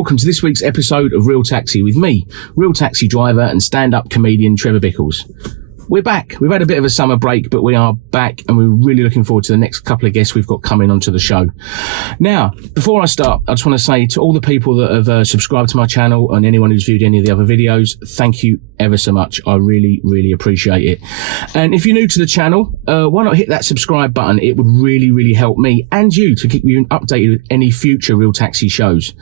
welcome to this week's episode of Real Taxi with me, real taxi driver and stand-up comedian Trevor Bickles. We're back. We've had a bit of a summer break, but we are back and we're really looking forward to the next couple of guests we've got coming onto the show. Now, before I start, I just want to say to all the people that have subscribed to my channel and anyone who's viewed any of the other videos, thank you ever so much. I really, really appreciate it. And if you're new to the channel, why not hit that subscribe button? It would really, really help me and you to keep you updated with any future Real Taxi shows.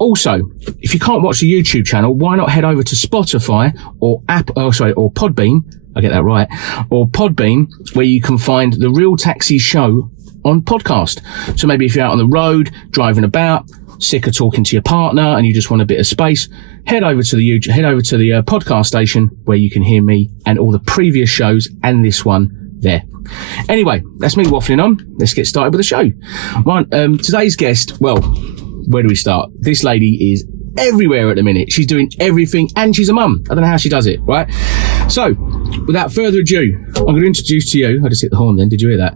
Also, if you can't watch the YouTube channel, why not head over to Spotify or Podbean, I get that right, or Podbean, where you can find the Real Taxi show on podcast. So maybe if you're out on the road, driving about, sick of talking to your partner and you just want a bit of space, head over to the podcast station where you can hear me and all the previous shows and this one there. Anyway, that's me waffling on. Let's get started with the show. Today's guest, well, where do we start? This lady is everywhere at the minute. She's doing everything and she's a mum. I don't know how she does it, right? So, without further ado, I'm going to introduce to you, I just hit the horn then, did you hear that?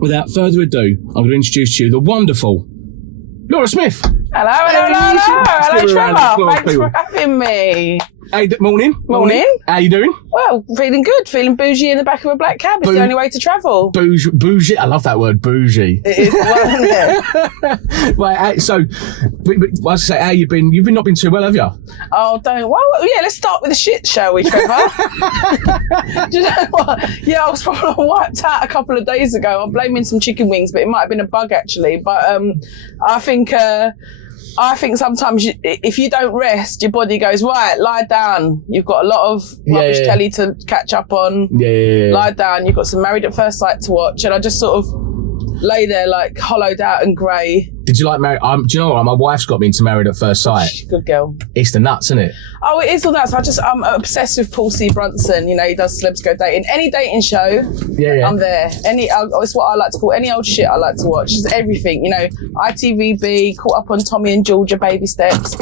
Without further ado, I'm going to introduce to you the wonderful Laura Smyth. Hello, Trevor. Thanks for having me. Hey, morning. How you doing? Well, feeling good. Feeling bougie in the back of a black cab. It's the only way to travel. Bougie. I love that word, bougie. It is, isn't it? Right, so, I was say, how you been? You've not been too well, have you? Oh, don't. Well, yeah, let's start with the shit, shall we, Trevor? Do you know what? Yeah, I was probably wiped out a couple of days ago. I'm blaming some chicken wings, but it might have been a bug, actually. But I think sometimes if you don't rest, your body goes, right, lie down. You've got a lot of rubbish telly to catch up on. Yeah. Lie down. You've got some Married at First Sight to watch. And I just sort of lay there like hollowed out and grey. Did you like Married? Do you know what? My wife's got me into Married at First Sight. Good girl. It's the nuts, isn't it? Oh, it is all nuts. I'm obsessed with Paul C. Brunson. You know, he does Celebs Go Dating. Any dating show, I'm there. It's what I like to call any old shit I like to watch. Just everything, you know, ITVB, caught up on Tommy and Georgia Baby Steps.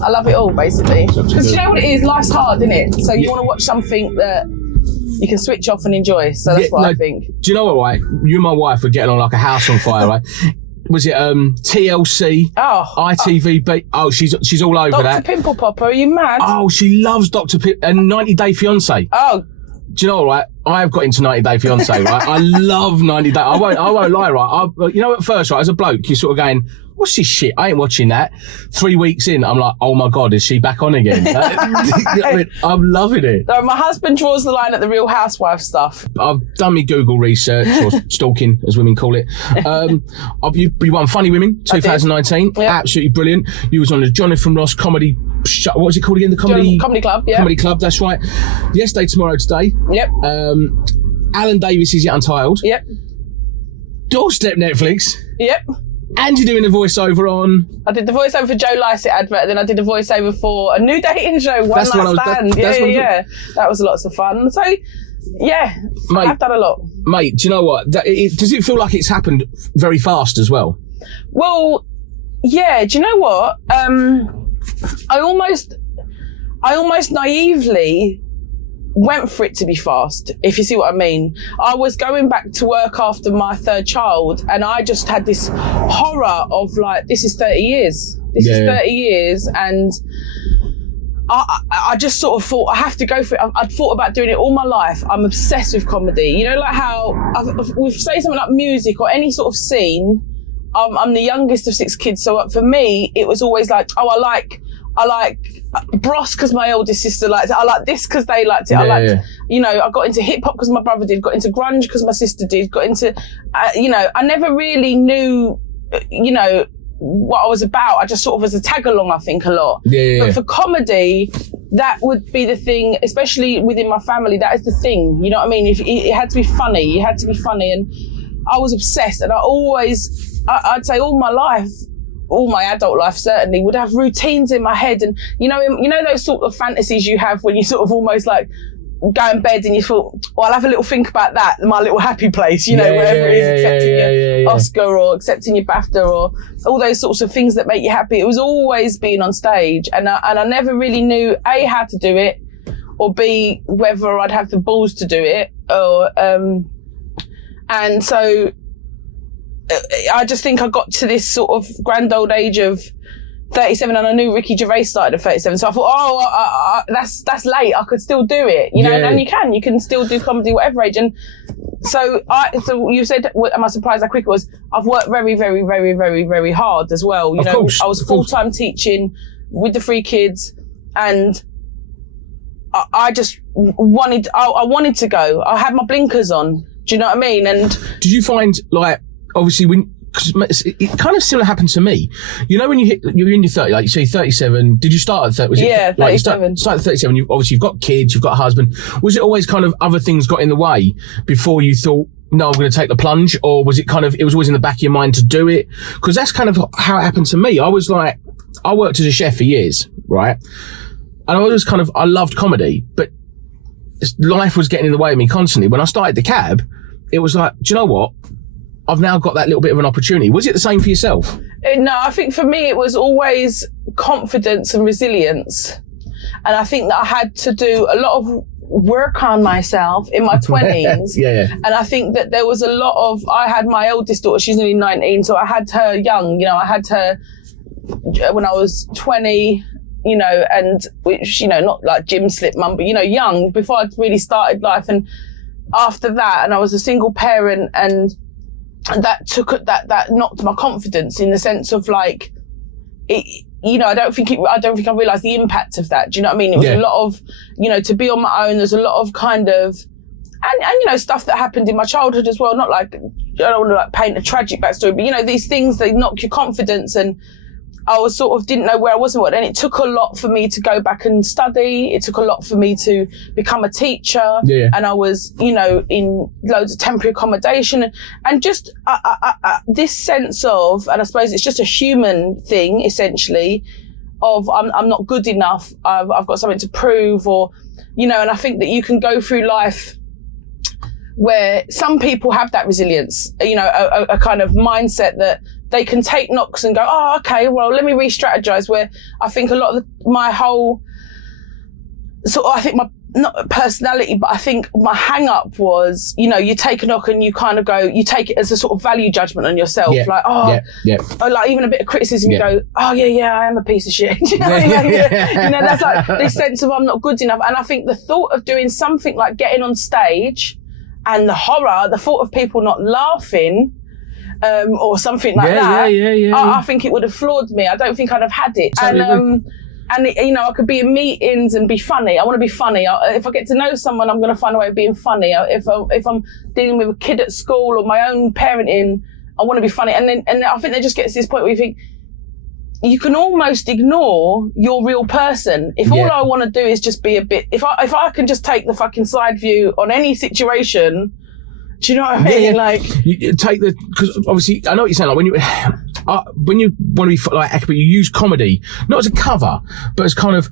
I love it all, basically. Because you know what it is? Life's hard, isn't it? So you want to watch something that you can switch off and enjoy. So that's what I think. Do you know what, right? You and my wife were getting on like a house on fire, right? Was it TLC? ITVB? Oh, she's all over that. Dr. Pimple Popper, are you mad? Oh, she loves Dr. and 90 Day Fiancé. Oh. Do you know what, right? I have got into 90 Day Fiancé, right? I love 90 Day. I won't lie, right? You know, at first, right, as a bloke, you're sort of going, what's this shit? I ain't watching that. 3 weeks in, I'm like, oh my God, is she back on again? I'm loving it. No, my husband draws the line at the Real Housewife stuff. I've done my Google research, or stalking, as women call it. You won Funny Women 2019. Yep. Absolutely brilliant. You was on the Jonathan Ross comedy show. What was it called again? The Comedy Club, yeah. Comedy Club, that's right. Yesterday, Tomorrow, Today. Yep. Alan Davis is Yet Untitled. Yep. Doorstep Netflix. Yep. And you're doing a voiceover on... I did the voiceover for Joe Lycett advert, and then I did a voiceover for a new dating show, One Night Stand. Yeah. That was lots of fun. So, yeah, mate, I've done a lot. Mate, do you know what? Does it feel like it's happened very fast as well? Well, yeah, do you know what? I almost naively went for it to be fast, if you see what I mean. I was going back to work after my third child and I just had this horror of like, this is 30 years. This is 30 years and I just sort of thought I have to go for it. I'd thought about doing it all my life. I'm obsessed with comedy. You know, like how with say something like music or any sort of scene, I'm the youngest of 6 kids. So for me, it was always like, oh, I like Bros because my oldest sister liked it. I like this because they liked it. You know, I got into hip hop because my brother did, got into grunge because my sister did, got into, you know, I never really knew, you know, what I was about. I just sort of was a tag along, I think, a lot. But for comedy, that would be the thing, especially within my family, that is the thing. You know what I mean? If it had to be funny, you had to be funny. And I was obsessed and I'd say all my life, all my adult life certainly, would have routines in my head. And you know those sort of fantasies you have when you sort of almost like go in bed and you thought, well, I'll have a little think about that, my little happy place, you know, wherever it is, accepting your Oscar or accepting your BAFTA or all those sorts of things that make you happy. It was always being on stage and I never really knew A, how to do it, or B, whether I'd have the balls to do it. Or and so I just think I got to this sort of grand old age of 37, and I knew Ricky Gervais started at 37, so I thought, that's late. I could still do it, you know. And you can still do comedy whatever age. And so you said, am I surprised how quick it was? I've worked very, very, very, very, very hard as well. You know, I was full-time teaching with the 3 kids, and I just wanted to go. I had my blinkers on. Do you know what I mean? And did you find, like, obviously because it kind of similar happened to me. You know, when you're in your 30, like you say 37, did you start at 30? 37. Like you started at 37, you've got kids, you've got a husband. Was it always kind of other things got in the way before you thought, no, I'm going to take the plunge? Or was it kind of, it was always in the back of your mind to do it? Because that's kind of how it happened to me. I was like, I worked as a chef for years, right? And I was kind of, I loved comedy, but life was getting in the way of me constantly. When I started the cab, it was like, do you know what? I've now got that little bit of an opportunity. Was it the same for yourself? No, I think for me it was always confidence and resilience. And I think that I had to do a lot of work on myself in my 20s. Yeah. And I think that there was a lot of, I had my eldest daughter, she's only 19, so I had her young, you know, I had her when I was 20, you know, and which, you know, not like gym slip mum, but, you know, young, before I'd really started life. And after that, and I was a single parent, and that knocked my confidence in the sense of like, it, you know, I don't think I realised the impact of that. Do you know what I mean? It was a lot of, you know, to be on my own. There's a lot of kind of, and you know, stuff that happened in my childhood as well. Not like, I don't want to like paint a tragic backstory, but you know, these things, they knock your confidence, and I was sort of didn't know where I was and what. And it took a lot for me to go back and study. It took a lot for me to become a teacher. Yeah. And I was, you know, in loads of temporary accommodation, and just this sense of, and I suppose it's just a human thing essentially, of I'm not good enough. I've got something to prove, or, you know, and I think that you can go through life where some people have that resilience, you know, a kind of mindset that they can take knocks and go, oh, okay, well, let me re-strategize. Where I think a lot of my whole sort of, I think my, not personality, but I think my hang up was, you know, you take a knock and you kind of go, you take it as a sort of value judgment on yourself. Yeah. Like, or like even a bit of criticism, you go, oh yeah, I am a piece of shit. You know, you know, that's like this sense of I'm not good enough. And I think the thought of doing something like getting on stage, and the horror, the thought of people not laughing, or something like that. I think it would have floored me. I don't think I'd have had it. Totally. And it, you know, I could be in meetings and be funny. I want to be funny. If I get to know someone, I'm going to find a way of being funny. If I'm dealing with a kid at school or my own parenting, I want to be funny. And I think there just gets to this point where you think you can almost ignore your real person. If all I want to do is just be a bit, if I can just take the fucking side view on any situation. Do you know what I mean? Like, you take the, because obviously I know what you're saying. Like when you want to be like accurate, you use comedy not as a cover, but as kind of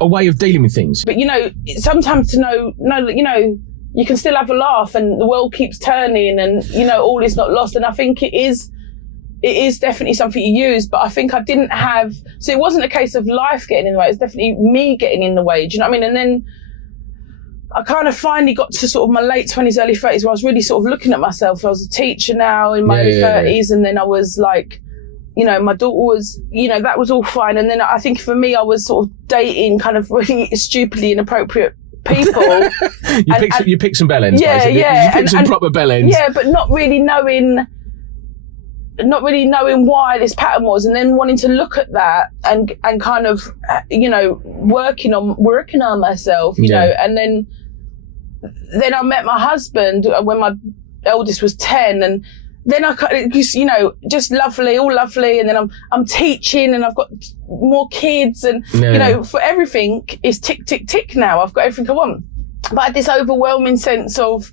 a way of dealing with things. But you know, sometimes to know that, you know, you can still have a laugh, and the world keeps turning, and you know, all is not lost. And I think it is definitely something you use. But I think I didn't have, so it wasn't a case of life getting in the way. It's definitely me getting in the way. Do you know what I mean? And then I kind of finally got to sort of my late 20s, early 30s, where I was really sort of looking at myself. I was a teacher now in my early 30s. And then I was like, you know, my daughter was, you know, that was all fine. And then I think for me, I was sort of dating kind of really stupidly inappropriate people. You picked some bell ends, basically. You picked some proper bell ends. Yeah, but not really knowing why this pattern was, and then wanting to look at that and kind of, you know, working on myself, you know. And then I met my husband when my eldest was 10, and then I, you know, just all lovely. And then I'm teaching, and I've got more kids, and you know, for everything is tick, tick, tick now. I've got everything I want. But I had this overwhelming sense of,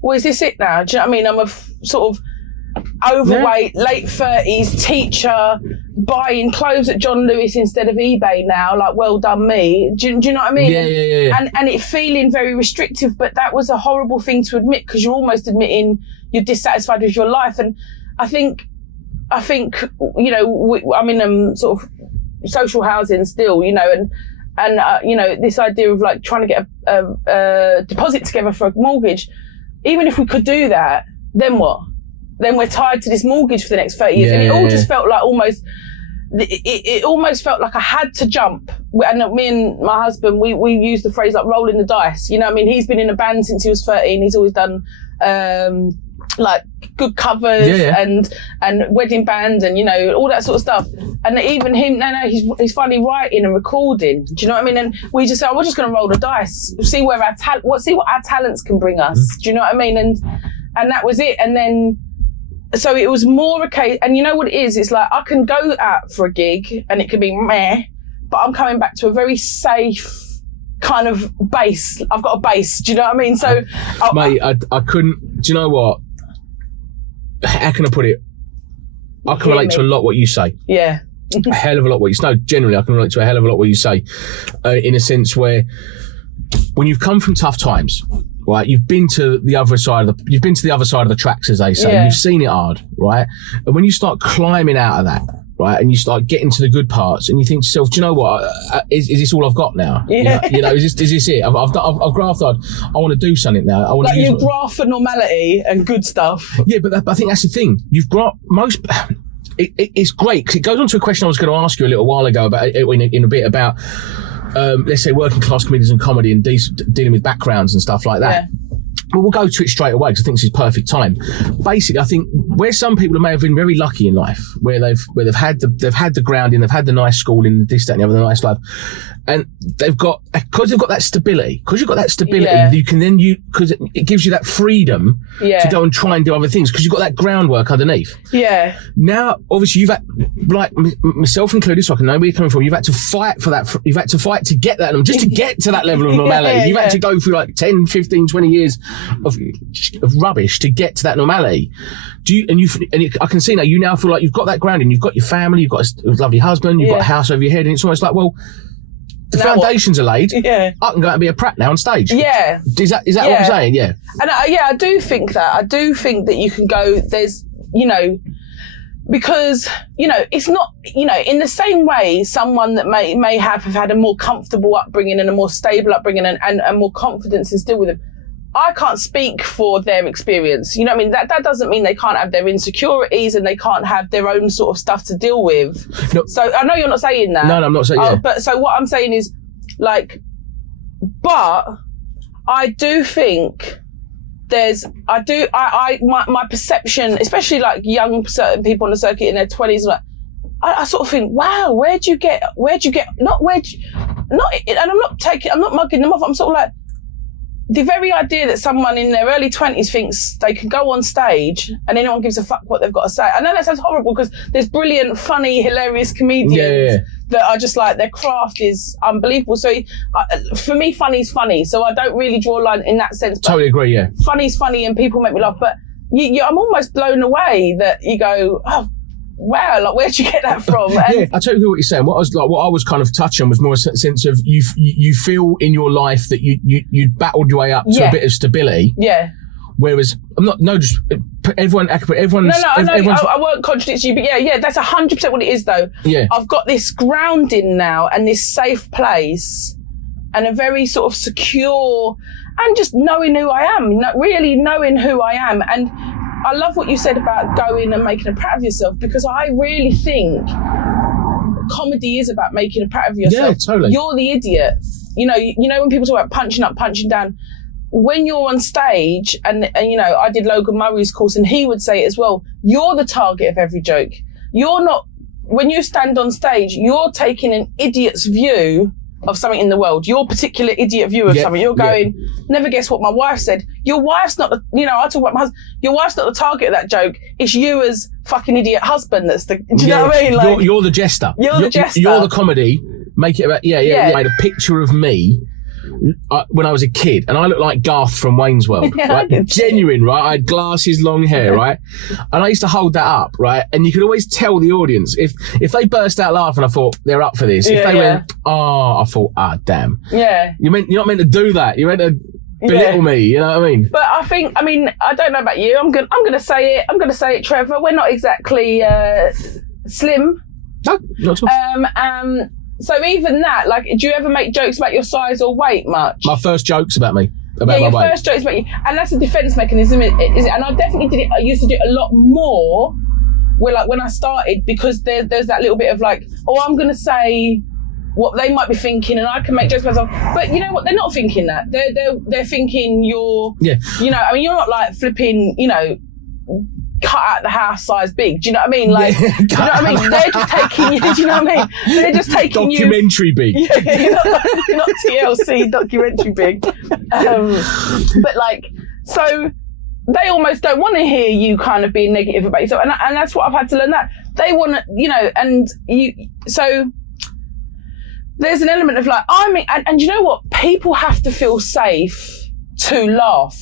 well, is this it now? Do you know what I mean? I'm a sort of overweight, late 30s teacher, buying clothes at John Lewis instead of eBay now, like, well done me. Do you know what I mean? Yeah. And it feeling very restrictive, but that was a horrible thing to admit, because you're almost admitting you're dissatisfied with your life. And I think, you know, I'm in sort of social housing still, you know, and you know, this idea of like trying to get a deposit together for a mortgage, even if we could do that, then what? Then we're tied to this mortgage for the next 30 years. And it all just felt like almost it almost felt like I had to jump. And me and my husband, we use the phrase like rolling the dice. You know what I mean? He's been in a band since he was 13. He's always done like good covers and wedding bands and, you know, all that sort of stuff. And even him, he's finally writing and recording. Do you know what I mean? And we just said, we're just going to roll the dice, see where see what our talents can bring us. Do you know what I mean? And that was it. And then, so it was more okay. And you know what it is? It's like, I can go out for a gig and it could be meh, but I'm coming back to a very safe kind of base. I've got a base. Do you know what I mean? So, mate, I couldn't. Do you know what? How can I put it? I can relate to a lot what you say. Yeah. A hell of a lot what you say. No, generally, I can relate to a hell of a lot what you say, in a sense where when you've come from tough times, right? You've been to the other side of the tracks, as they say. Yeah. You've seen it hard, right? And when you start climbing out of that, right, and you start getting to the good parts, and you think to yourself, do you know what? Is this all I've got now? Yeah. You know, is this it? I've grafted. I want to do something now. I want like to you graft for normality and good stuff. Yeah, but I think that's the thing. You've got most. It's great because it goes on to a question I was going to ask you a little while ago about in a bit about let's say working class comedians and comedy and dealing with backgrounds and stuff like that. Yeah. Well, we'll go to it straight away because I think this is perfect time. Basically, I think where some people may have been very lucky in life, where they've had the grounding, they've had the nice schooling, this, that, and the other, the nice life, and because you've got that stability, Yeah. you can then because it gives you that freedom to go and try and do other things because you've got that groundwork underneath. Yeah. Now, obviously, you've had, like myself included, so I can know where you're coming from. You've had to fight for that. You've had to fight to get that, just to get to that level of normality. You've had to go through like 10, 15, 20 years of rubbish to get to that normality. I can see now you now feel like you've got that grounding. You've got your family. You've got a lovely husband. You've got a house over your head, and it's almost like, well, the foundations are laid. Yeah. I can go out and be a prat now on stage. Yeah. Is that what I'm saying? Yeah. And I do think that. I do think that you can go, there's, you know, because, you know, it's not, you know, in the same way, someone that may have had a more comfortable upbringing and a more stable upbringing and more confidence is still with them. I can't speak for their experience. You know what I mean? That doesn't mean they can't have their insecurities and they can't have their own sort of stuff to deal with. No. So I know you're not saying that. No, I'm not saying that. But so what I'm saying is, like, but I do think my perception, especially like young certain people on the circuit in their 20s, like, I sort of think, wow, and I'm not mugging them off. I'm sort of like, the very idea that someone in their early 20s thinks they can go on stage and anyone gives a fuck what they've got to say. I know that sounds horrible because there's brilliant, funny, hilarious comedians that are just like, their craft is unbelievable. So for me, funny's funny. So I don't really draw a line in that sense. Totally agree, yeah. Funny's funny and people make me laugh. But I'm almost blown away that you go, oh, wow, like where'd you get that from? And I totally hear what you're saying. What I was kind of touching was more a sense of you feel in your life that you battled your way up to a bit of stability. Yeah. Whereas everyone. No, I won't contradict you, but yeah, that's 100% what it is, though. Yeah. I've got this grounding now and this safe place and a very sort of secure and just knowing who I am, really knowing who I am. And I love what you said about going and making a prat of yourself, because I really think comedy is about making a prat of yourself. Yeah, totally. You're the idiot. You know when people talk about punching up, punching down, when you're on stage, and you know, I did Logan Murray's course and he would say it as well, you're the target of every joke. You're not, when you stand on stage, you're taking an idiot's view of something in the world, your particular idiot view of something. You're going, never guess what my wife said. Your wife's not the, I talk about my husband, your wife's not the target of that joke. It's you as fucking idiot husband that's the, do you know what I mean? Like, you're the jester. You're the jester. You're the comedy. Make it about, I made a picture of me when I was a kid, and I looked like Garth from Wayne's World, right? Genuine, right? I had glasses, long hair, right? And I used to hold that up, right? And you could always tell the audience if they burst out laughing, I thought they're up for this. If they went, I thought, damn. Yeah. You're not meant to do that. You're meant to belittle me. You know what I mean? But I don't know about you. I'm gonna say it. I'm gonna say it, Trevor. We're not exactly slim. No, not at all. So even that, like, do you ever make jokes about your size or weight much? My first joke's about me. About my your weight. First joke's about you. And that's a defence mechanism, is it? And I definitely did it. I used to do it a lot more where like when I started, because there's that little bit of like, oh, I'm going to say what they might be thinking and I can make jokes myself. But you know what? They're not thinking that. They're thinking you're, you know, I mean, you're not like flipping, you know, cut out the house size big. Do you know what I mean? Like, do you know what I mean? They're just taking you, do you know what I mean? They're just taking documentary big. Yeah, you're not TLC documentary big. But like, so they almost don't want to hear you kind of being negative about yourself. And that's what I've had to learn, that they want to, you know, and you, so there's an element of like, I mean, and you know what? People have to feel safe to laugh.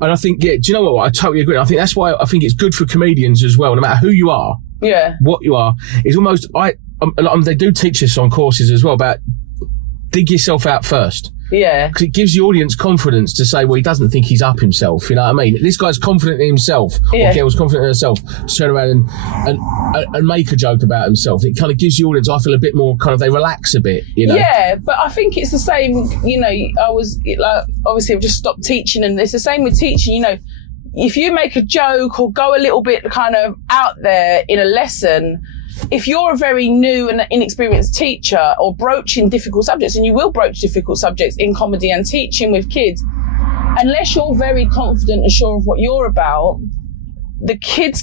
And I think, do you know what? I totally agree. I think that's why I think it's good for comedians as well, no matter who you are, what you are. It's almost, they do teach us on courses as well about dig yourself out first. Yeah. Because it gives the audience confidence to say, well, he doesn't think he's up himself. You know what I mean? This guy's confident in himself. Or girl's confident in herself. To turn around and make a joke about himself. It kind of gives the audience, I feel, a bit more kind of, they relax a bit, you know? Yeah, but I think it's the same, you know, I was like, obviously I've just stopped teaching, and it's the same with teaching, you know, if you make a joke or go a little bit kind of out there in a lesson, if you're a very new and inexperienced teacher or broaching difficult subjects, and you will broach difficult subjects in comedy and teaching with kids, unless you're very confident and sure of what you're about, the kids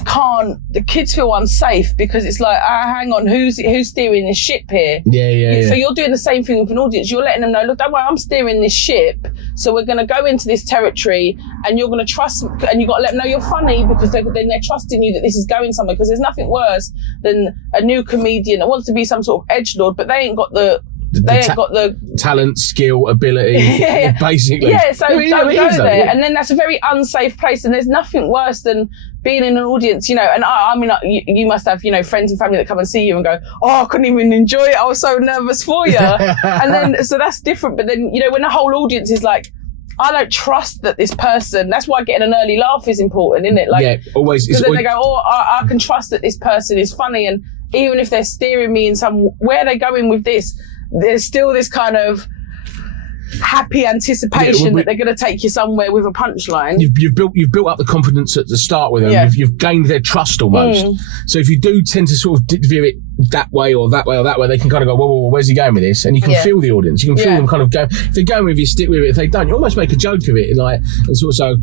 feel unsafe, because it's like, hang on, who's steering this ship here? Yeah. So you're doing the same thing with an audience. You're letting them know, look, don't worry, I'm steering this ship. So we're going to go into this territory, and you're going to trust, and you've got to let them know you're funny, because then they're trusting you that this is going somewhere. Because there's nothing worse than a new comedian that wants to be some sort of edgelord, but they ain't got the talent, skill, ability, basically. Yeah, so don't go there. And then that's a very unsafe place. And there's nothing worse than being in an audience, you know. And I mean, you must have, you know, friends and family that come and see you and go, oh, I couldn't even enjoy it. I was so nervous for you. And then, so that's different. But then, you know, when the whole audience is like, I don't trust that this person, that's why getting an early laugh is important, isn't it? Like, yeah, always. Because then they go, oh, I can trust that this person is funny. And even if they're steering me in where they're going with this, there's still this kind of happy anticipation that they're going to take you somewhere with a punchline. You've built up the confidence at the start with them. You've gained their trust almost. So if you do tend to sort of view it that way or that way or that way, they can kind of go, whoa, where's he going with this? And you can feel the audience. You can feel them kind of go. If they're going with you, stick with it. If they don't, you almost make a joke of it, and sort of so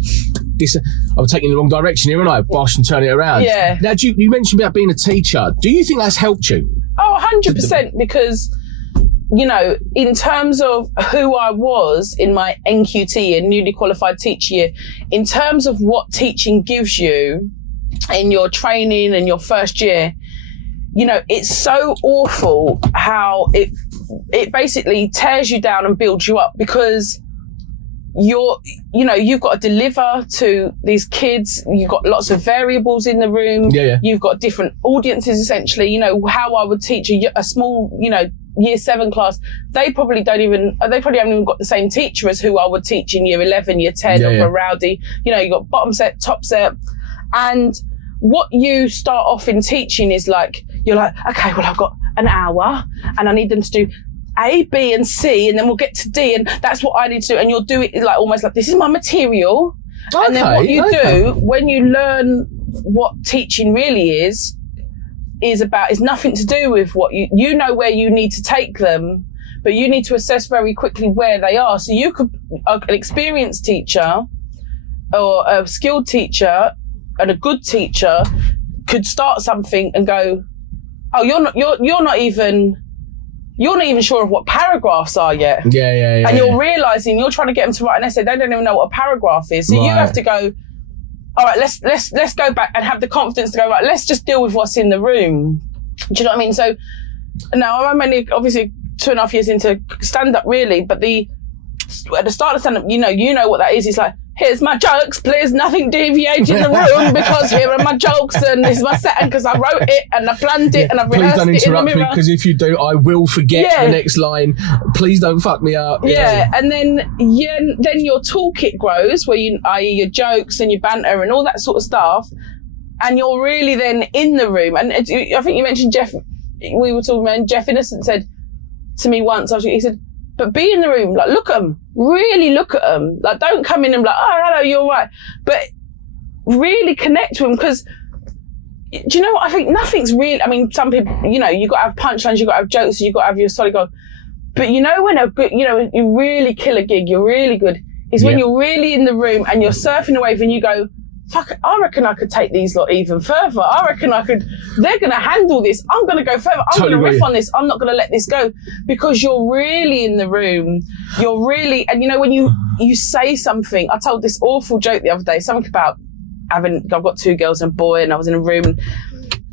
this. I'm taking the wrong direction here, and I bosh and turn it around. Yeah. Now, you mentioned about being a teacher. Do you think that's helped you? Oh, 100%, because, you know, in terms of who I was in my NQT and newly qualified teacher year, in terms of what teaching gives you in your training and your first year, you know, it's so awful how it basically tears you down and builds you up, because you've got to deliver to these kids. You've got lots of variables in the room. You've got different audiences, essentially. You know, how I would teach a small, you know, year 7 class, they probably haven't even got the same teacher as who I would teach in year 11, year 10 of a rowdy. You know, you've got bottom set, top set. And what you start off in teaching is like, you're like, okay, well, I've got an hour and I need them to do A, B, and C, and then we'll get to D, and that's what I need to do. And you'll do it like almost like, this is my material. Okay, and then what you do when you learn what teaching really is nothing to do with what you know where you need to take them, but you need to assess very quickly where they are. So you could, an experienced teacher or a skilled teacher and a good teacher could start something and go, oh, you're not even sure of what paragraphs are yet. Yeah. And you're realising you're trying to get them to write an essay. They don't even know what a paragraph is. So you have to go, all right, let's go back and have the confidence to go, right, let's just deal with what's in the room. Do you know what I mean? So now I'm only obviously 2.5 years into stand-up really, but at the start of stand-up, you know what that is. It's like, here's my jokes, please, nothing deviate in the room, because here are my jokes, and this is my set, and because I wrote it and I planned it and I've rehearsed it in the mirror. Please don't interrupt me, because if you do, I will forget the next line. Please don't fuck me up. And then your toolkit grows, where i.e. your jokes and your banter and all that sort of stuff, and you're really then in the room. And I think you mentioned Jeff. We were talking about Jeff Innocent said to me once. He said, but be in the room, like look at them, really look at them. Like don't come in and be like, oh, hello, you're right. But really connect with them, because do you know what? I think nothing's really, I mean, some people, you know, you got to have punchlines, you got to have jokes, you got to have your solid goal. But you know when a good, you know, you really kill a gig, you're really good, is when you're really in the room and you're surfing the wave and you go, fuck, I reckon I could take these lot even further. I reckon they're going to handle this. I'm going to go further. I'm going to riff on this. I'm not going to let this go, because you're really in the room. You're really, and you know, when you say something, I told this awful joke the other day, something about I've got 2 girls and a boy, and I was in a room, and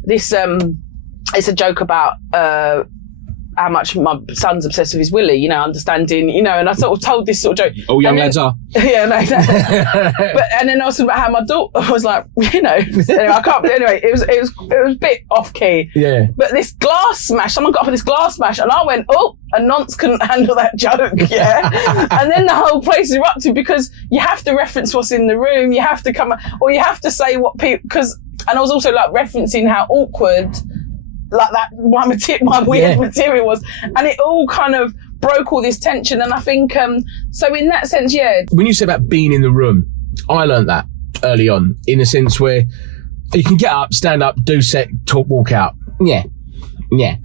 this, it's a joke about, how much my son's obsessed with his willy, you know, understanding, you know, and I sort of told this sort of joke. All young lads are. Yeah, no, exactly. And then I was talking about how my daughter was like, you know, anyway, it was a bit off key. Yeah. But this glass smash, someone got up with this glass smash, and I went, oh, and Nonce couldn't handle that joke, yeah. And then the whole place erupted, because you have to reference what's in the room, you have to come, or you have to say what people, and I was also like referencing how awkward like that my weird material was, and it all kind of broke all this tension. And I think so in that sense, when you say about being in the room, I learned that early on, in a sense where you can get up, stand up, do set, talk, walk out, they've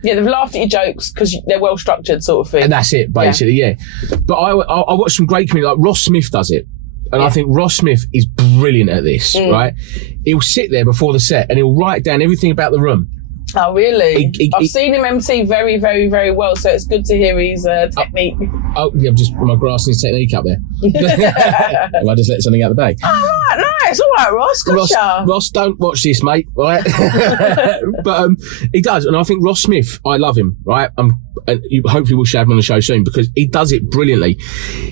laughed at your jokes because they're well structured, sort of thing, and that's it basically. But I watched some great comedians, like Ross Smyth does it. And I think Ross Smyth is brilliant at this, right? He'll sit there before the set and he'll write down everything about the room. Oh, really? I've seen him MC very, very, very well, so it's good to hear his technique. I'm just my grasping his technique up there. Have I just let something out the bag? Oh, right, no, it's all right, Ross. Ross, don't watch this, mate, right? But he does, and I think Ross Smyth, I love him, right? And hopefully we'll have him on the show soon, because he does it brilliantly.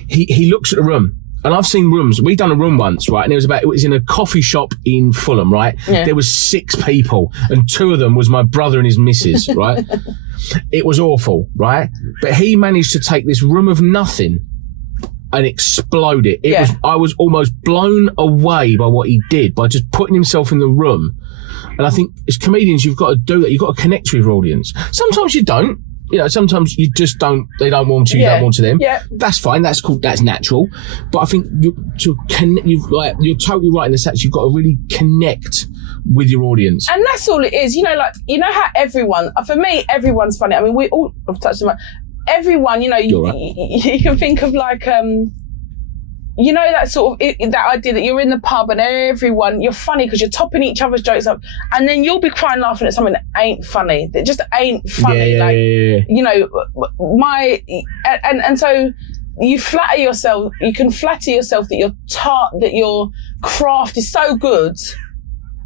He looks at the room. And I've seen rooms. We done a room once, right? And it was in a coffee shop in Fulham, right? Yeah. There was 6 people, and 2 of them was my brother and his missus, right? It was awful, right? But he managed to take this room of nothing and explode it. I was almost blown away by what he did, by just putting himself in the room. And I think as comedians, you've got to do that. You've got to connect with your audience. Sometimes you don't. You know, sometimes you just don't, they don't warm to you, you don't warm to them. Yeah. That's fine, that's cool, that's natural. But I think you're totally right in the sense you've got to really connect with your audience. And that's all it is. You know, like, you know how for me, everyone's funny. I mean, we all have touched on everyone, you know, you can think of like, you know, that sort of, that idea that you're in the pub and everyone, you're funny because you're topping each other's jokes up, and then you'll be crying laughing at something that ain't funny. That just ain't funny. You know, and so you flatter yourself, you can flatter yourself that your craft is so good,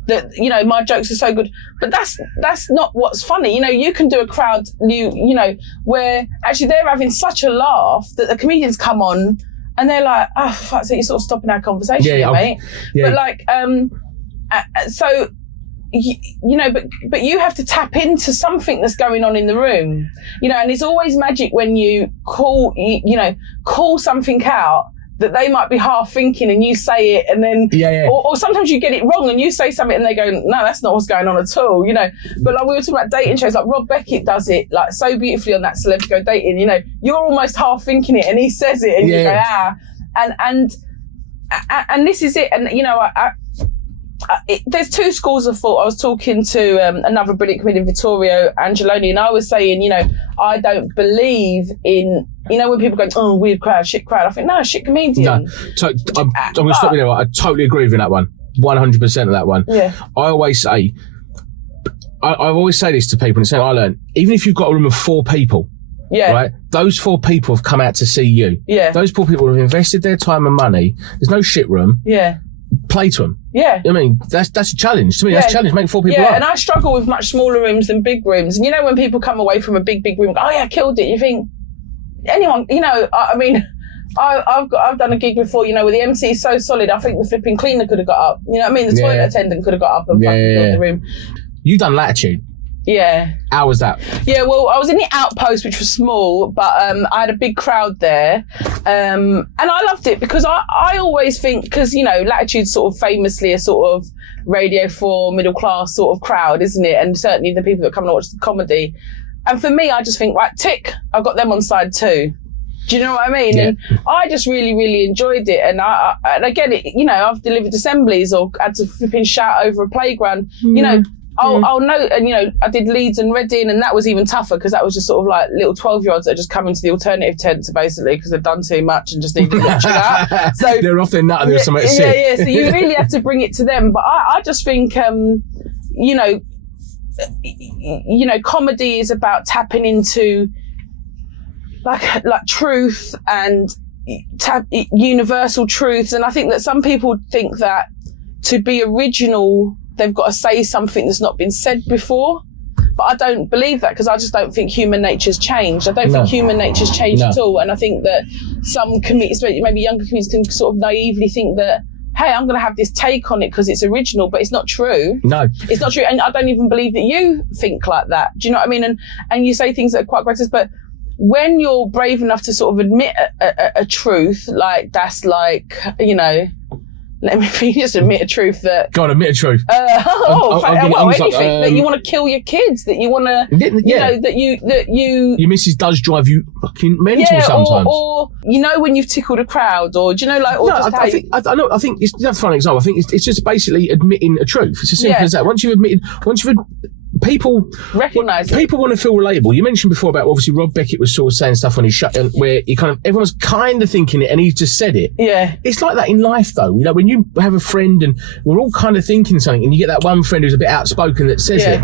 that, you know, my jokes are so good, but that's not what's funny. You know, you can do a crowd, you know, where actually they're having such a laugh that the comedians come on, and they're like, oh, fuck, so you're sort of stopping our conversation here, mate. Yeah. But like, so, you know, but you have to tap into something that's going on in the room, you know, and it's always magic when you call something out that they might be half thinking and you say it, and then, or sometimes you get it wrong and you say something and they go, no, that's not what's going on at all, you know. But like we were talking about dating shows, like Rob Beckett does it like so beautifully on that Celeb Go Dating, you know, you're almost half thinking it and he says it and you go, and this is it. And, you know, there's 2 schools of thought. I was talking to another brilliant comedian, Vittorio Angeloni, and I was saying, you know, I don't believe in, you know, when people go, oh, weird crowd, shit crowd. I think, no, shit comedian. No, I'm going to stop you there. I totally agree with you on that one. 100% of that one. Yeah. I always say this to people, and say I learned, even if you've got a room of 4 people, right, those 4 people have come out to see you. Yeah. Those 4 people have invested their time and money. There's no shit room. Yeah. Play to them. Yeah. I mean, that's a challenge. To me, that's a challenge. Make 4 people up. And I struggle with much smaller rooms than big rooms. And you know, when people come away from a big room, oh yeah, I killed it. You think, anyone, you know, I mean, I've done a gig before, you know, where the MC is so solid, I think the flipping cleaner could have got up. You know what I mean? The toilet attendant could have got up and fucking filled the room. You done Latitude. Yeah. How was that? Yeah, well, I was in the Outpost, which was small, but I had a big crowd there. And I loved it because I always think, because, you know, Latitude's sort of famously a sort of Radio 4 middle class sort of crowd, isn't it? And certainly the people that come and watch the comedy. And for me, I just think, right, tick, I've got them on side 2. Do you know what I mean? Yeah. And I just really, really enjoyed it. And and again, you know, I've delivered assemblies or had to flipping shout over a playground. You know, Oh no, and I did Leeds and Reading, and that was even tougher because that was just sort of like little 12-year-olds that just come into the alternative tent basically because they've done too much and just need to get chill out. So they're off their nut and there's something to sit. Yeah. So you really have to bring it to them. But I just think, comedy is about tapping into like truth and universal truths, and I think that some people think that to be original they've got to say something that's not been said before, but I don't believe that because I just don't think human nature's changed. I don't think human nature's changed at all, and I think that some comedians, maybe younger comedians, can sort of naively think that, hey, I'm going to have this take on it because it's original, but it's not true. No, it's not true, and I don't even believe that you think like that. Do you know what I mean? And you say things that are quite grotesque, but when you're brave enough to sort of admit a truth, like that's like, let me just admit a truth that... Go on, admit a truth. Anything. That you want to kill your kids, that you want to, that you... Your missus does drive you fucking mental sometimes. Or when you've tickled a crowd, or do you know, like... Or I think that's a fun example. I think it's just basically admitting a truth. It's as simple as that. Once you've people recognise it. People want to feel relatable. You mentioned before about obviously Rob Beckett was sort of saying stuff on his show where everyone's kind of thinking it and he just said it. Yeah. It's like that in life though. When you have a friend and we're all kind of thinking something and you get that one friend who's a bit outspoken that says it.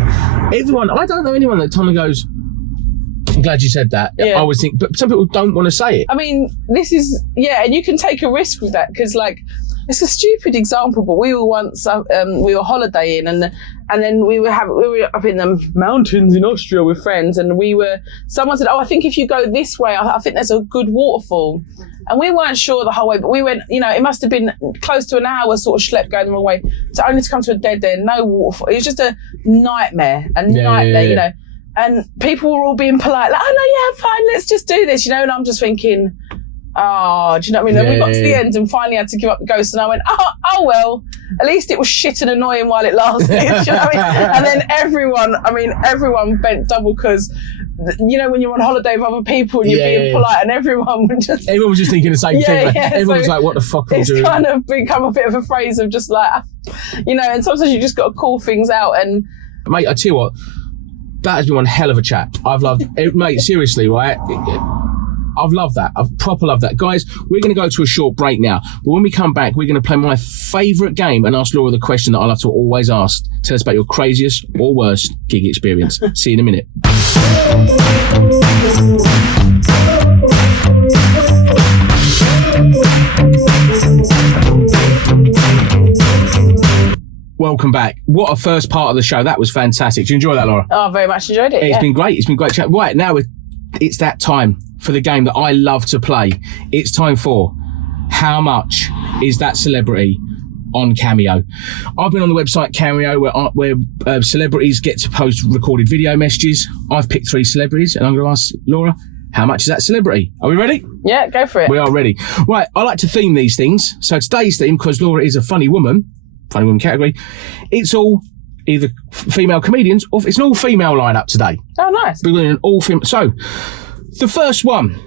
Everyone, I don't know anyone that kind of goes, I'm glad you said that. I always think, but some people don't want to say it. I mean, this is, and you can take a risk with that because it's a stupid example, but we were once we were holidaying and then we were up in the mountains in Austria with friends, and someone said, I think if you go this way, I think there's a good waterfall. And we weren't sure the whole way, but we went, it must have been close to an hour sort of schlep going the wrong way, to only to come to a dead end, no waterfall. It was just a nightmare, And people were all being polite, like, oh no, fine, let's just do this, and I'm just thinking, oh, do you know what I mean? Then we got to the end and finally had to give up the ghost, and I went, oh well, at least it was shit and annoying while it lasted. Do you know what I mean? And then everyone bent double because, when you're on holiday with other people and you're being polite, and everyone was just thinking the same thing. Everyone was like, what the fuck are you doing? It's kind of become a bit of a phrase of just like, and sometimes you just got to call things out. And mate, I tell you what, that has been one hell of a chat. I've loved it, mate, seriously, right? I've loved that. I've proper loved that. Guys, we're going to go to a short break now. But when we come back, we're going to play my favourite game and ask Laura the question that I love to always ask. Tell us about your craziest or worst gig experience. See you in a minute. Welcome back. What a first part of the show. That was fantastic. Did you enjoy that, Laura? Oh, I very much enjoyed it. It's been great. It's been great chat. Right, now it's that time for the game that I love to play. It's time for How Much Is That Celebrity on Cameo? I've been on the website Cameo where celebrities get to post recorded video messages. I've picked 3 celebrities and I'm going to ask Laura, how much is that celebrity? Are we ready? Yeah, go for it. We are ready. Right, I like to theme these things. So today's theme, because Laura is a funny woman category, it's all either female comedians or it's an all-female lineup today. Oh, nice. We're doing an all-female. So, the first one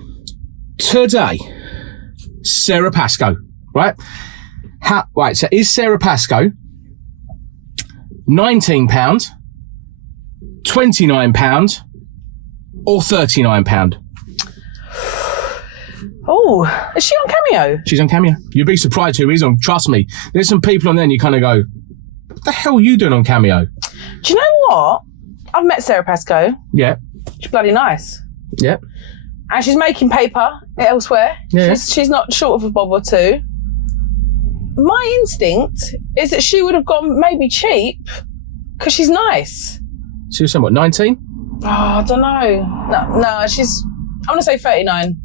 today, Sarah Pascoe, right? So is Sarah Pascoe £19, £29, or £39? Oh, is she on Cameo? She's on Cameo. You'd be surprised who is on. Trust me. There's some people on there and you kind of go, what the hell are you doing on Cameo? Do you know what? I've met Sarah Pascoe. Yeah. She's bloody nice. Yeah. And she's making paper elsewhere. Yeah. She's not short of a bob or two. My instinct is that she would have gone maybe cheap because she's nice. She was somewhat 19? Oh, I don't know. No, she's, I want to say 39.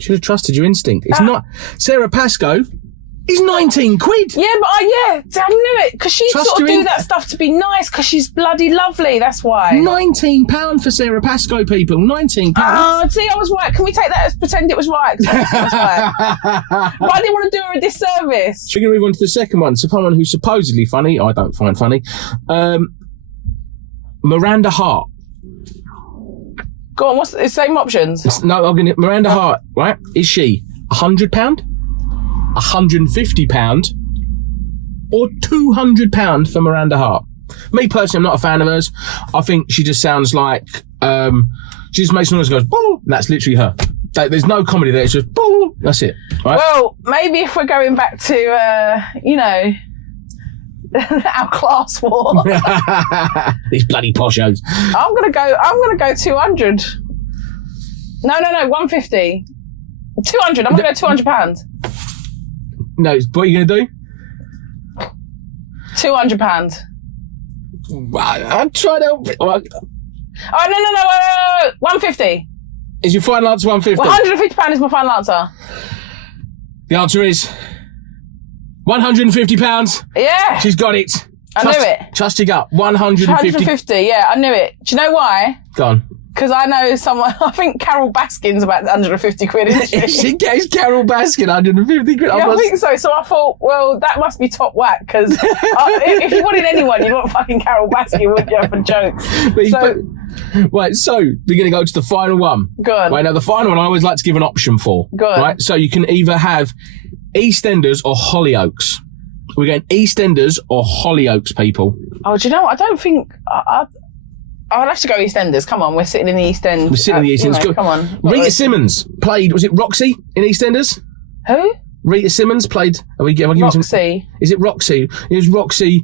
Should have trusted your instinct. It's not. Sarah Pascoe is 19 quid. Yeah, but I knew it because she sort of do that stuff to be nice because she's bloody lovely. That's why. £19 for Sarah Pascoe, people. £19. Oh, see, I was right. Can we take that as pretend it was right? Because I was right. But I didn't want to do her a disservice. We're going to move on to the second one. Someone who's supposedly funny. I don't find funny. Miranda Hart. Go on, what's the same options? No, I'm going to... Miranda Hart, right? Is she £100, £150, or £200 for Miranda Hart. Me personally, I'm not a fan of hers. I think she just sounds like she just makes noise and goes, "Boo." That's literally her. There's no comedy there. It's just, "Boo." That's it. Right? Well, maybe if we're going back to, our class war. These bloody poshos. I'm gonna go 200. No, 150. 200. I'm gonna go £200. No, what are you gonna do? £200. I'm trying to. Oh no, 150. Is your final answer 150? £150 is my final answer. The answer is £150. Yeah. She's got it. I knew it. Trust your gut. 150. 150, yeah, I knew it. Do you know why? Go on. Because I know someone, I think Carol Baskin's about 150 quid, isn't she? She gets Carol Baskin 150 quid. Yeah, I think so. So I thought, well, that must be top whack, because if you wanted anyone, you'd want fucking Carol Baskin, wouldn't you, for jokes? Right, so we're going to go to the final one. Go on. Right, now the final one I always like to give an option for. Go on. Right, so you can either have EastEnders or Hollyoaks. We're going EastEnders or Hollyoaks, people. Oh, do you know what? I don't think... I'll have to go EastEnders. Come on, we're sitting in the East End. We're sitting in the East End. Come on. Rita Simmons played, was it Roxy in EastEnders? Who? Rita Simmons played... Roxy. Is it Roxy? It was Roxy...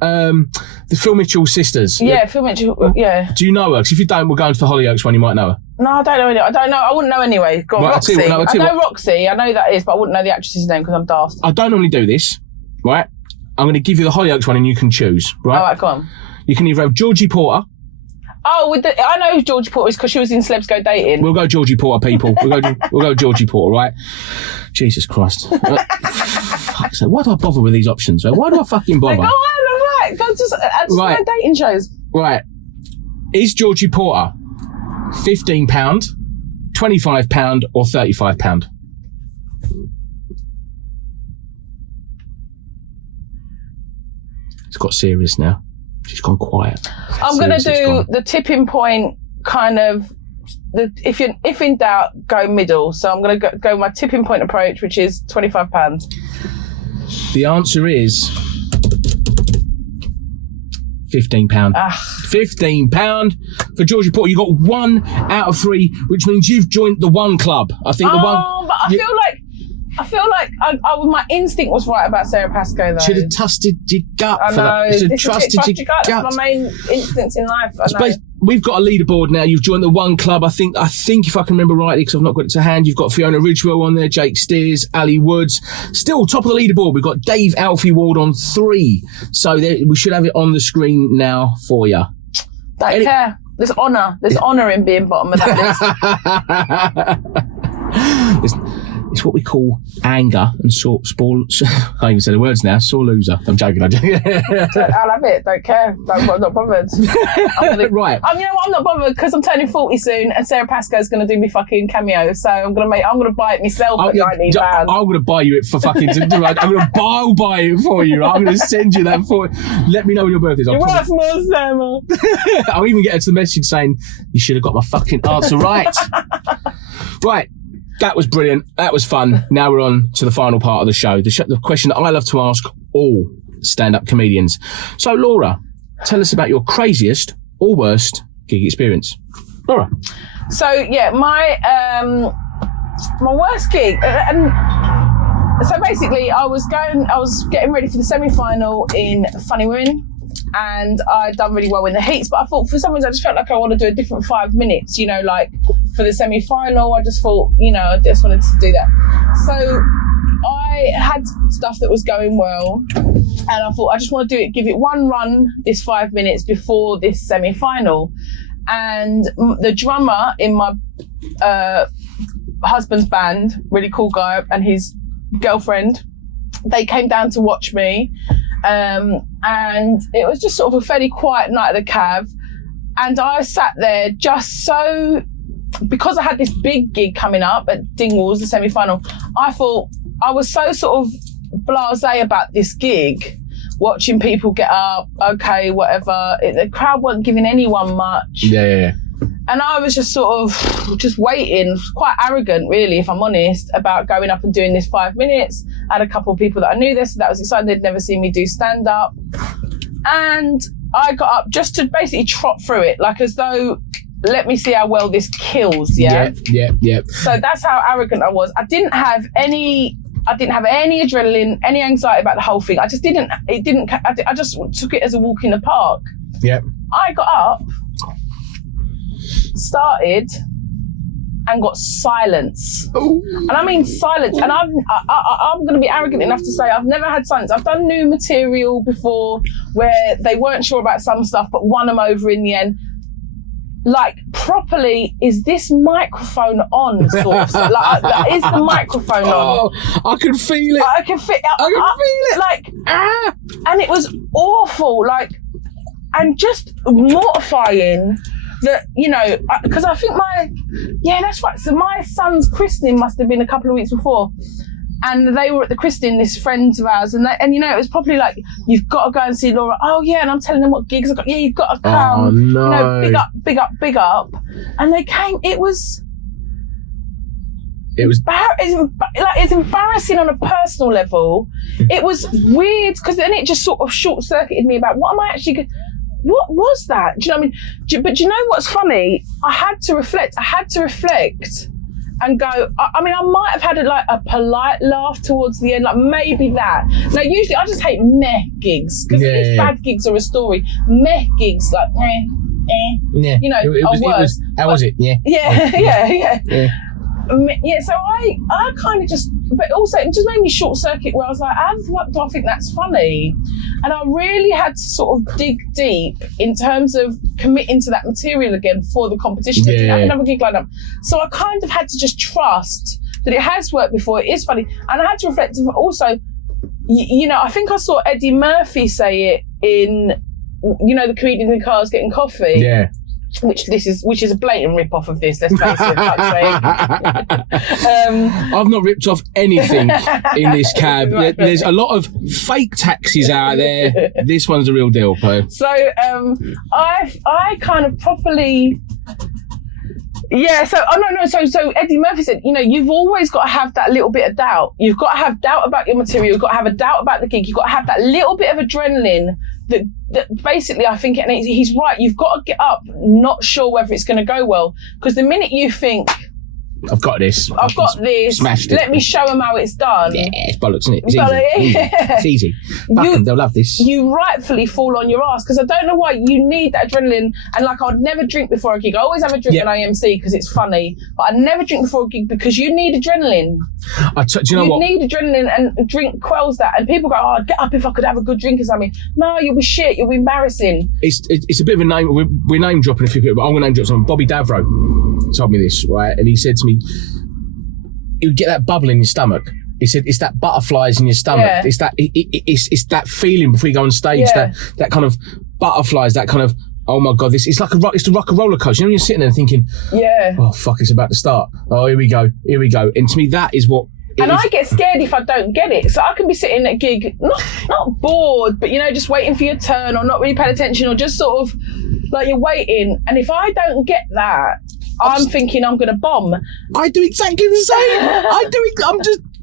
the Phil Mitchell sisters. Yeah, Phil Mitchell, yeah. Do you know her? Because if you don't, we'll go into the Hollyoaks one, you might know her. No, I don't know. I don't know. I wouldn't know anyway. Go on, Right, Roxy. I know Roxy. I know that is, but I wouldn't know the actress's name because I'm daft. I don't normally do this, right? I'm going to give you the Hollyoaks one and you can choose, right? All right, go on. You can either have Georgie Porter. Oh, I know who Georgie Porter is because she was in Celebs Go Dating. We'll go Georgie Porter, people. We'll go Georgie Porter, right? Jesus Christ. Fuck, so why do I bother with these options, right? Why do I fucking bother? Go on, all right. Go just right. dating shows. Right. Is Georgie Porter £15, £25 or £35? It's got serious now. She's gone quiet. I'm going to do the tipping point kind of, if in doubt, go middle. So I'm going to go my tipping point approach, which is £25. The answer is £15. £15 for Georgie Porter. You got 1 out of 3, which means you've joined the one club. I think the one. But I feel like my instinct was right about Sarah Pascoe, though. Should have trusted your gut I for that. know. Should have trusted your gut. That's my main instincts in life. We've got a leaderboard now. You've joined the one club. I think if I can remember rightly, because I've not got it to hand, you've got Fiona Ridgewell on there, Jake Steers, Ali Woods. Still top of the leaderboard. We've got Dave Alfie Ward on 3. So we should have it on the screen now for you. Don't care. There's honour. There's honour in being bottom of that list. It's what we call anger and I can't even say the words now. Sore loser. I'm joking. I'll have it. Don't care. I'm not bothered. Right. You know what? I'm not bothered because I'm turning 40 soon, and Sarah Pascoe's going to do me fucking cameo. So I'm going to buy it myself at £90. I'm going to buy you it for fucking. I'll buy it for you. I'm going to send you that for. Let me know when your birthday is. You're worth more, Sarah. I'll even get her to the message saying you should have got my fucking answer right. Right. That was brilliant. That was fun. Now we're on to the final part of the show. The question that I love to ask all stand-up comedians. So, Laura, tell us about your craziest or worst gig experience. Laura. So, yeah, my worst gig, and so basically I was getting ready for the semi-final in Funny Women, and I'd done really well in the heats, but I thought for some reason I just felt like I want to do a different 5 minutes, like for the semi-final. I just thought, I just wanted to do that. So I had stuff that was going well, and I thought I just want to give it one run, this 5 minutes before this semi-final. And the drummer in my husband's band, really cool guy, and his girlfriend, they came down to watch me. And it was just sort of a fairly quiet night at the Cav, and I sat there just so, because I had this big gig coming up at Dingwalls, the semi-final. I thought I was so sort of blasé about this gig, watching people get up, okay, whatever. The crowd weren't giving anyone much. Yeah. And I was just sort of just waiting, quite arrogant really, if I'm honest, about going up and doing this 5 minutes. I had a couple of people that I knew there, so that was exciting. They'd never seen me do stand-up. And I got up just to basically trot through it, like as though, let me see how well this kills, yeah? Yeah. So that's how arrogant I was. I didn't have any adrenaline, any anxiety about the whole thing. I just took it as a walk in the park. Yeah. I got up, started, and got silence. Ooh. And I mean silence. And I'm going to be arrogant enough to say I've never had silence. I've done new material before where they weren't sure about some stuff, but won them over in the end. Like, properly, is this microphone on? Sort of. Like, is the microphone on? Oh, I can feel it. I can feel it. Like, and it was awful. Like, and just mortifying that, you know, because I think that's right. So my son's christening must have been a couple of weeks before. And they were at the christening, this friends of ours, and you know, it was probably like, you've got to go and see Laura. Oh yeah, and I'm telling them what gigs I've got. Yeah, you've got to come. Oh no. You know, big up. And they came. It was it's embarrassing on a personal level. It was weird because then it just sort of short-circuited me about what am I actually. What was that? Do you know what I mean? But do you know what's funny? I had to reflect and go, I mean, I might have had a polite laugh towards the end, like maybe that. Now, usually I just hate meh gigs, because if bad gigs are a story, meh gigs, like, yeah. You know, are worse. How was it? Yeah. Yeah, so I kind of just, but also it just made me short circuit where I was like, how the fuck do I think that's funny? And I really had to sort of dig deep in terms of committing to that material again for the competition. I didn't have another gig lined up. So I kind of had to just trust that it has worked before, it is funny. And I had to reflect also, you know, I think I saw Eddie Murphy say it in, you know, the comedian in the cars getting coffee. Yeah. Which is a blatant rip off of this, let's face it, fuck's sake. I've not ripped off anything in this cab. Right. There's a lot of fake taxis out there. This one's the real deal, though. So I kind of properly. Yeah, so Eddie Murphy said, you know, you've always got to have that little bit of doubt. You've got to have doubt about your material, you've got to have a doubt about the gig, you've got to have that little bit of adrenaline that basically, I think, and he's right, you've got to get up not sure whether it's going to go well, because the minute you think, I've got this, smashed it, let me show them how it's done. Yeah, it's bollocks, isn't it? It's easy. It's easy. Fuck them, they'll love this. You rightfully fall on your ass, because I don't know why you need that adrenaline. And like, I'd never drink before a gig. I always have a drink when I MC because it's funny, but I never drink before a gig because you need adrenaline. Do you know what? You need adrenaline, and drink quells that. And people go, oh, I'd get up if I could have a good drink or something. No, you'll be shit. You'll be embarrassing. It's a bit of a name. We're name dropping a few people, but I'm going to name drop someone. Bobby Davro told me this, right? And he said to me, you get that bubble in your stomach. He said it's that butterflies in your stomach. Yeah. It's that it's that feeling before you go on stage. Yeah. That kind of butterflies. That kind of, oh my god, it's like a roller coaster. You know, when you're sitting there thinking, oh fuck, it's about to start. Oh, here we go. And to me, that is what. And I get scared if I don't get it. So I can be sitting at a gig, not bored, but you know, just waiting for your turn, or not really paying attention, or just sort of like you're waiting. And if I don't get that, I'm thinking I'm going to bomb. I do exactly the same.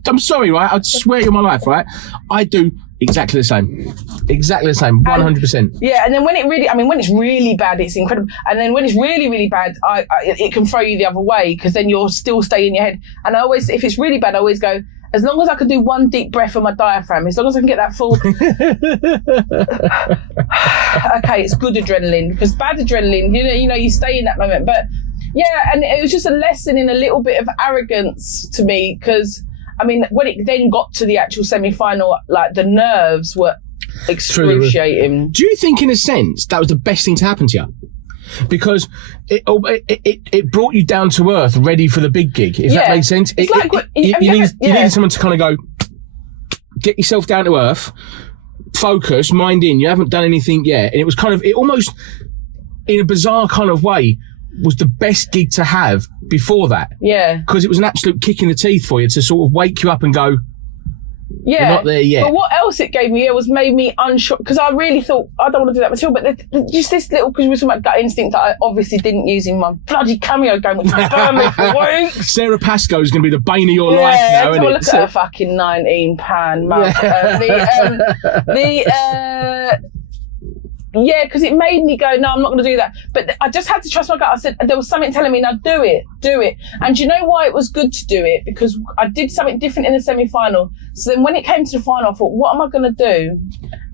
I'm sorry, right? I swear on my life, right? I do exactly the same. 100%. Yeah, and then when it's really bad, it's incredible. And then when it's really, really bad, it can throw you the other way, because then you'll still stay in your head. And if it's really bad, I always go, as long as I can do one deep breath on my diaphragm, as long as I can get that full. Okay, it's good adrenaline, because bad adrenaline, you know, you stay in that moment. But yeah, and it was just a lesson in a little bit of arrogance to me, because I mean, when it then got to the actual semi-final, like the nerves were excruciating. Do you think, in a sense, that was the best thing to happen to you? Because it brought you down to earth, ready for the big gig. If that makes sense, you needed someone to kind of go, get yourself down to earth, focus, mind in. You haven't done anything yet, and it was kind of, it almost, in a bizarre kind of way, was the best gig to have before that. Yeah. Because it was an absolute kick in the teeth for you to sort of wake you up and go, Yeah. You're not there yet. But what else it gave me was made me unsure, because I really thought, I don't want to do that material, but just this little, because we were talking about gut instinct that I obviously didn't use in my bloody cameo game, which burned me for weeks. Sarah Pascoe is going to be the bane of your life now, isn't it? Look at her fucking 19-pan mug. Yeah, because it made me go, no, I'm not going to do that. But I just had to trust my gut. I said, there was something telling me, now do it. And do you know why it was good to do it? Because I did something different in the semi-final. So then when it came to the final, I thought, what am I going to do?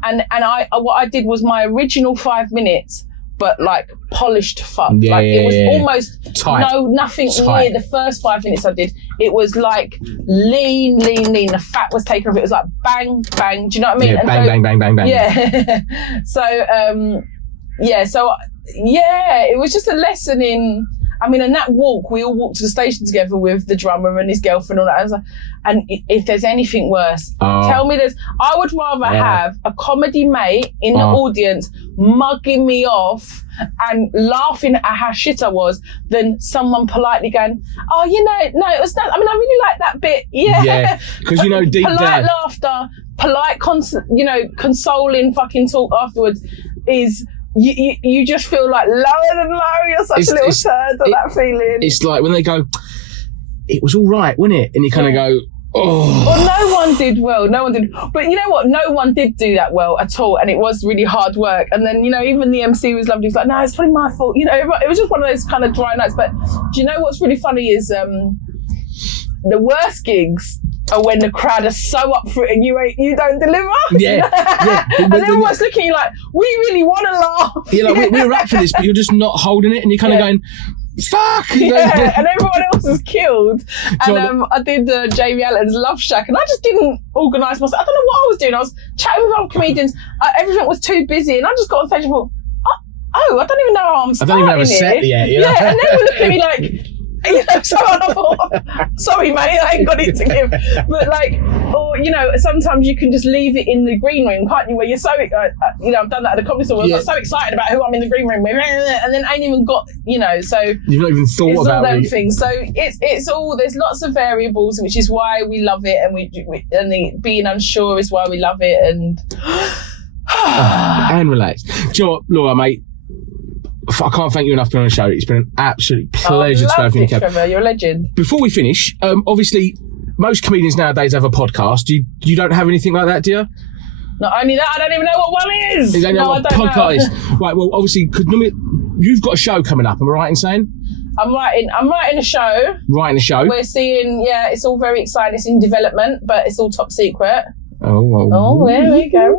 And what I did was my original 5 minutes, but like polished fuck. Yeah, like it was almost tight. Nothing near the first 5 minutes I did. It was like lean. The fat was taken off. It was like bang, bang. Do you know what I mean? Yeah, bang. Yeah. So, it was just a lesson in, I mean, in that walk, we all walked to the station together with the drummer and his girlfriend and all that. I was like, and if there's anything worse, tell me I would rather have a comedy mate in the audience mugging me off and laughing at how shit I was than someone politely going, oh, no, it was not, I mean, I really like that bit. Yeah. Because, deep polite down. laughter, polite, consoling fucking talk afterwards is, you just feel like lower than low. You're such a little turd on that feeling. It's like when they go, it was all right, wasn't it? And you kind of go, oh. Well, no one did well. No one did. But you know what? No one did do that well at all. And it was really hard work. And then, even the MC was lovely. He was like, no, it's probably my fault. It was just one of those kind of dry nights. But do you know what's really funny is the worst gigs are when the crowd are so up for it and you don't deliver. Yeah. And they're almost looking at you like, we really want to laugh. You're like, we're up for this, but you're just not holding it, and you're kind of going, fuck! Yeah, and everyone else is killed. And I did Jamie Allen's Love Shack, and I just didn't organise myself. I don't know what I was doing. I was chatting with other comedians. Everything was too busy, and I just got on stage and thought, I don't even know how I'm starting. I don't even have a set yet. Yeah, and they were looking at me like, so I thought, sorry mate, I ain't got it to give. But sometimes you can just leave it in the green room, can't you, where you're so I've done that at a comedy store where I was so excited about who I'm in the green room with, and then ain't even got, so you've not even thought about all them things. So it's all, there's lots of variables, which is why we love it, and the being unsure is why we love it, and relax. Do you know what, Laura, mate, I can't thank you enough for being on the show. It's been an absolute pleasure to have you. Trevor, you're a legend. Before we finish, obviously, most comedians nowadays have a podcast. You don't have anything like that, do you? Not only that, I don't even know what one is. I don't know. Right, well, obviously, you've got a show coming up, am I right in saying? I'm writing a show. Writing a show? We're seeing, it's all very exciting. It's in development, but it's all top secret. Oh, there we go.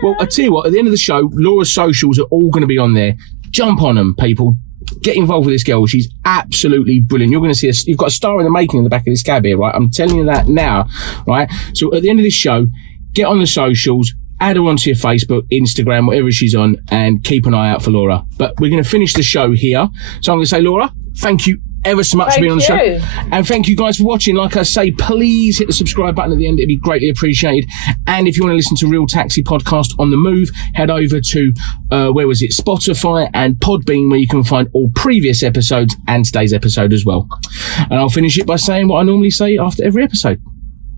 Well, I tell you what, at the end of the show, Laura's socials are all going to be on there. Jump on them, people. Get involved with this girl. She's absolutely brilliant. You're going to see you've got a star in the making in the back of this cab here, right? I'm telling you that now, right? So at the end of this show, get on the socials, add her onto your Facebook, Instagram, whatever she's on, and keep an eye out for Laura. But we're going to finish the show here. So I'm going to say, Laura, thank you ever so much for being on the show. And thank you guys for watching. Like I say, please hit the subscribe button at the end. It'd be greatly appreciated. And if you want to listen to Real Taxi Podcast on the move, head over to Spotify and Podbean, where you can find all previous episodes and today's episode as well. And I'll finish it by saying what I normally say after every episode.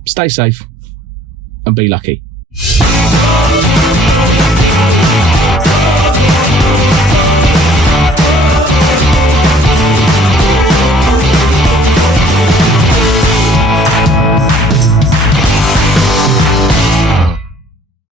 Stay safe and be lucky.